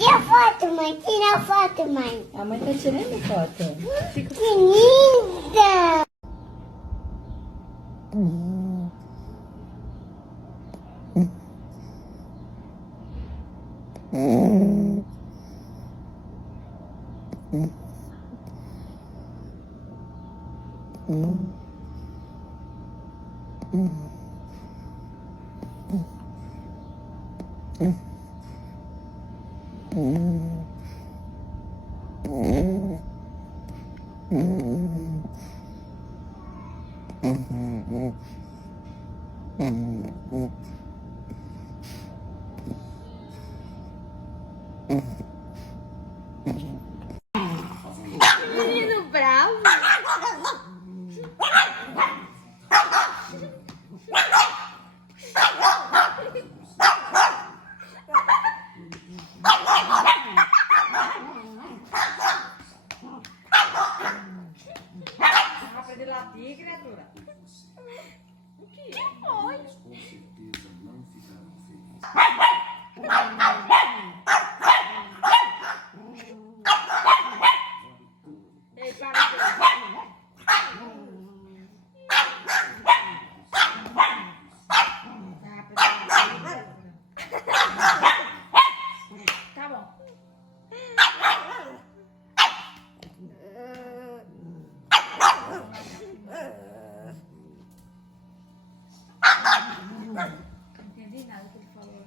Tira foto, mãe. Tira foto, mãe. A mãe tá tirando foto. Fica... Que linda! Menino bravo. Rápido de latir, criatura. O que foi? Ei, para. Tá bom. Não entendi nada que ele falou.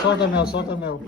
Solta mel, solta mel.